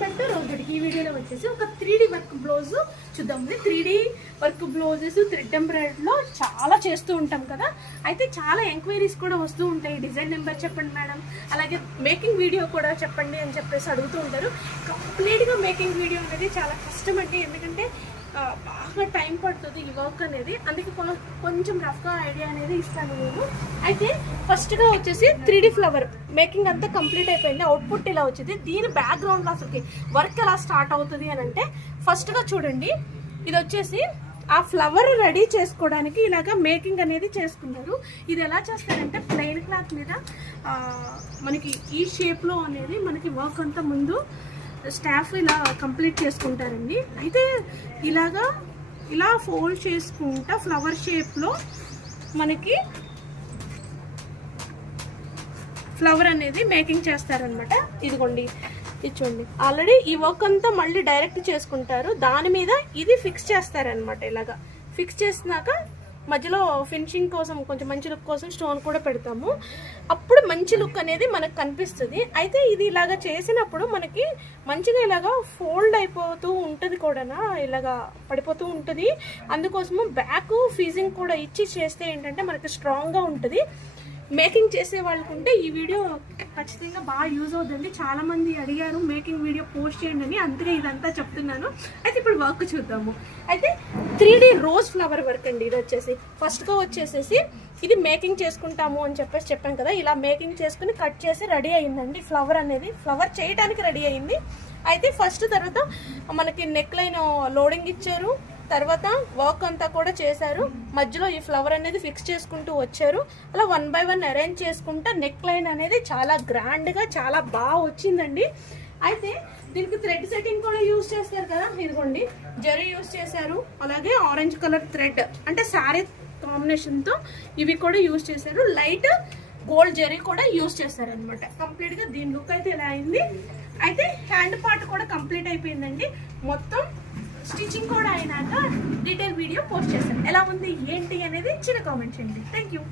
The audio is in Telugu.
పెట్ట రోజుకి ఈ వీడియోలో వచ్చేసి ఒక 3D వర్క్ బ్లౌజ్ చూద్దాం. 3D వర్క్ బ్లౌజెస్ థ్రెడ్ ఎంబ్రాయిడరీలో చాలా చేస్తూ ఉంటాం కదా. అయితే చాలా ఎంక్వైరీస్ కూడా వస్తూ ఉంటాయి. డిజైన్ నెంబర్ చెప్పండి మేడం, అలాగే మేకింగ్ వీడియో కూడా చెప్పండి అని చెప్పేసి అడుగుతూ ఉంటారు. కంప్లీట్గా మేకింగ్ వీడియో అనేది చాలా కష్టం అండి, ఎందుకంటే బాగా టైం పడుతుంది ఈ వర్క్ అనేది. అందుకే కొంచెం రఫ్గా ఐడియా అనేది ఇస్తాను నేను. అయితే ఫస్ట్గా వచ్చేసి 3D ఫ్లవర్ మేకింగ్ అంతా కంప్లీట్ అయిపోయింది. అవుట్పుట్ ఇలా వచ్చింది. దీని బ్యాక్గ్రౌండ్లో అసలుకి వర్క్ ఎలా స్టార్ట్ అవుతుంది అని అంటే ఫస్ట్గా చూడండి, ఇది వచ్చేసి ఆ ఫ్లవర్ రెడీ చేసుకోవడానికి ఇలాగ మేకింగ్ అనేది చేసుకున్నారు. ఇది ఎలా చేస్తారంటే ప్లెయిన్ క్లాత్ మీద మనకి ఈ షేప్లో అనేది మనకి వర్క్ అంతా ముందు స్టాఫ్ ఇలా కంప్లీట్ చేసుకుంటారండి. అయితే ఇలా ఫోల్డ్ చేసుకుంటా ఫ్లవర్ షేప్లో మనకి ఫ్లవర్ అనేది మేకింగ్ చేస్తారనమాట. ఇదిగోండి, ఇది చూడండి, ఆల్రెడీ ఈ వర్క్ అంతా మళ్ళీ డైరెక్ట్ చేసుకుంటారు. దాని మీద ఇది ఫిక్స్ చేస్తారనమాట. ఇలాగా ఫిక్స్ చేసినాక మధ్యలో ఫినిషింగ్ కోసం కొంచెం మంచి లుక్ కోసం స్టోన్ కూడా పెడతాము. అప్పుడు మంచి లుక్ అనేది మనకు కనిపిస్తుంది. అయితే ఇది ఇలాగా చేసినప్పుడు మనకి మంచిగా ఇలాగా ఫోల్డ్ అయిపోతూ ఉంటుంది కూడా, ఇలాగా పడిపోతూ ఉంటుంది. అందుకోసము బ్యాక్ ఫీజింగ్ కూడా ఇచ్చి చేస్తే ఏంటంటే మనకి స్ట్రాంగ్గా ఉంటుంది. మేకింగ్ చేసే వాళ్ళకుంటే ఈ వీడియో ఖచ్చితంగా బాగా యూజ్ అవుతుంది. చాలామంది అడిగారు మేకింగ్ వీడియో పోస్ట్ చేయండి అని, అందుకే ఇదంతా చెప్తున్నాను. అయితే ఇప్పుడు వర్క్ చూద్దాము. అయితే 3D రోజ్ ఫ్లవర్ వర్క్ అండి. ఇది వచ్చేసి ఫస్ట్గా వచ్చేసేసి ఇది మేకింగ్ చేసుకుంటాము అని చెప్పాను కదా. ఇలా మేకింగ్ చేసుకుని కట్ చేసి రెడీ అయిందండి. ఫ్లవర్ అనేది ఫ్లవర్ చేయడానికి రెడీ అయింది. అయితే ఫస్ట్ తర్వాత మనకి నెక్ లైన్ లోడింగ్ ఇచ్చారు, తర్వాత వర్క్ అంతా కూడా చేశారు. మధ్యలో ఈ ఫ్లవర్ అనేది ఫిక్స్ చేసుకుంటూ వచ్చారు. అలా 1 by 1 అరేంజ్ చేసుకుంటా నెక్ లైన్ అనేది చాలా గ్రాండ్గా చాలా బాగా వచ్చిందండి. అయితే దీనికి థ్రెడ్ సెట్టింగ్ కూడా యూజ్ చేస్తారు కదా. ఇదిగోండి, జరీ యూజ్ చేశారు, అలాగే ఆరెంజ్ కలర్ థ్రెడ్ అంటే శారీ కాంబినేషన్తో ఇవి కూడా యూజ్ చేశారు. లైట్ గోల్డ్ జరీ కూడా యూజ్ చేశారనమాట. కంప్లీట్గా దీని లుక్ అయితే ఇలా అయింది. అయితే హ్యాండ్ పార్ట్ కూడా కంప్లీట్ అయిపోయిందండి. మొత్తం స్టిచ్చింగ్ కూడా అయినాక డీటెయిల్ వీడియో పోస్ట్ చేశాను. ఎలా ఉంది ఏంటి అనేది చిన్న కామెంట్ చేయండి. Thank you.